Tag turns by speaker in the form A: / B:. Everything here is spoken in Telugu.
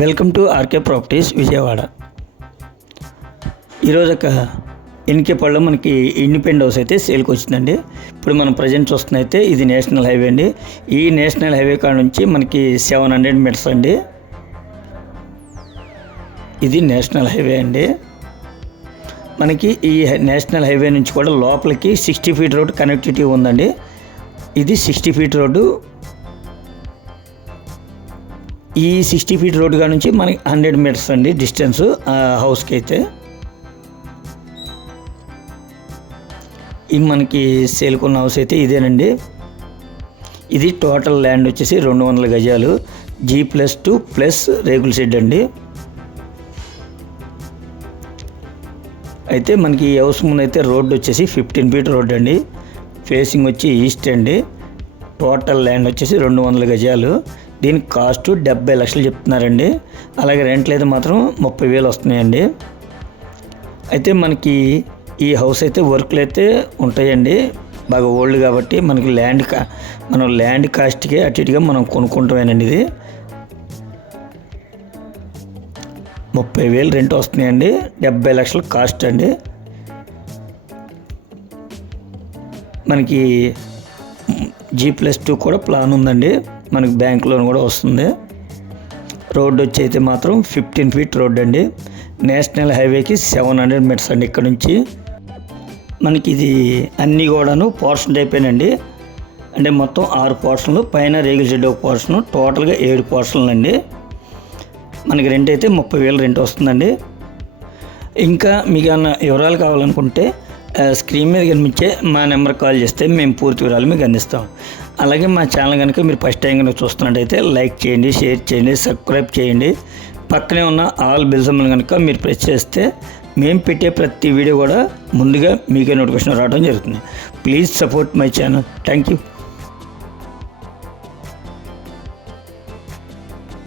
A: Welcome to RK properties Vijayawada. ఈరోజు ఒక ఎన్నికేపల్లిలో మనకి ఇండిపెండ్ హౌస్ అయితే సేల్కి వచ్చిందండి. ఇప్పుడు మనం ప్రజెంట్ చూస్తున్నైతే ఇది నేషనల్ హైవే అండి. ఈ నేషనల్ హైవే కాడ నుంచి మనకి సెవెన్ హండ్రెడ్ మీటర్స్ అండి. ఇది నేషనల్ హైవే అండి. మనకి ఈ నేషనల్ హైవే నుంచి కూడా లోపలికి సిక్స్టీ ఫీట్ రోడ్ కనెక్టివిటీ ఉందండి. ఇది సిక్స్టీ ఫీట్ రోడ్డు ఈ సిక్స్టీ ఫీట్ రోడ్ కాడ నుంచి మనకి హండ్రెడ్ మీటర్స్ అండి డిస్టెన్స్ హౌస్కి అయితే. ఇది మనకి సేల్కున్న హౌస్ అయితే ఇదేనండి. ఇది టోటల్ ల్యాండ్ వచ్చేసి రెండు వందల గజాలు. జీ ప్లస్ టూ ప్లస్ రేకుల షెడ్ అండి. అయితే మనకి ఈ హౌస్ ముందు అయితే రోడ్డు వచ్చేసి ఫిఫ్టీన్ ఫీట్ రోడ్ అండి. ఫేసింగ్ వచ్చి ఈస్ట్ అండి. టోటల్ ల్యాండ్ వచ్చేసి రెండు వందల గజాలు. దీని కాస్ట్ డెబ్బై లక్షలు చెప్తున్నారండి. అలాగే రెంట్లు అయితే మాత్రం ముప్పై వేలు వస్తున్నాయండి. అయితే మనకి ఈ హౌస్ అయితే వర్క్లు అయితే ఉంటాయండి. బాగా ఓల్డ్ కాబట్టి మనకి ల్యాండ్ కా మనం ల్యాండ్ కాస్ట్కి అటు ఇటుగా మనం కొనుక్కుంటామేనండి ఇది. ముప్పై వేలు రెంట్ వస్తున్నాయండి. డెబ్బై లక్షలు కాస్ట్ అండి. మనకి జీ ప్లస్ టూ కూడా ప్లాన్ ఉందండి. మనకి బ్యాంక్ లోన్ కూడా వస్తుంది. రోడ్డు వచ్చి అయితే మాత్రం ఫిఫ్టీన్ ఫీట్ రోడ్ అండి. నేషనల్ హైవేకి సెవెన్ హండ్రెడ్ మీటర్స్ అండి ఇక్కడ నుంచి. మనకి ఇది అన్నీ కూడాను పోర్షన్ అయిపోయినండి అంటే మొత్తం ఆరు పోర్షన్లు పైన రేగుల షెడ్ ఒక పోర్షను టోటల్గా ఏడు పోర్షన్లు అండి. మనకి రెంట్ అయితే ముప్పై వేలు రెంట్ వస్తుందండి. ఇంకా మీకు ఏమన్నా వివరాలు కావాలనుకుంటే స్క్రీన్ మీద కనిపించే మా నెంబర్ కాల్ చేస్తే మేము పూర్తి వివరాలు మీకు అందిస్తాం. అలాగే మా ఛానల్ కనుక మీరు ఫస్ట్ టైం కనుక చూస్తున్నట్టయితే లైక్ చేయండి షేర్ చేయండి సబ్స్క్రైబ్ చేయండి. పక్కనే ఉన్న ఆల్ బిల్సమ్లు కనుక మీరు ప్రెస్ చేస్తే మేము పెట్టే ప్రతి వీడియో కూడా ముందుగా మీకే నోటిఫికేషన్ రావడం జరుగుతుంది. Please support my channel. Thank you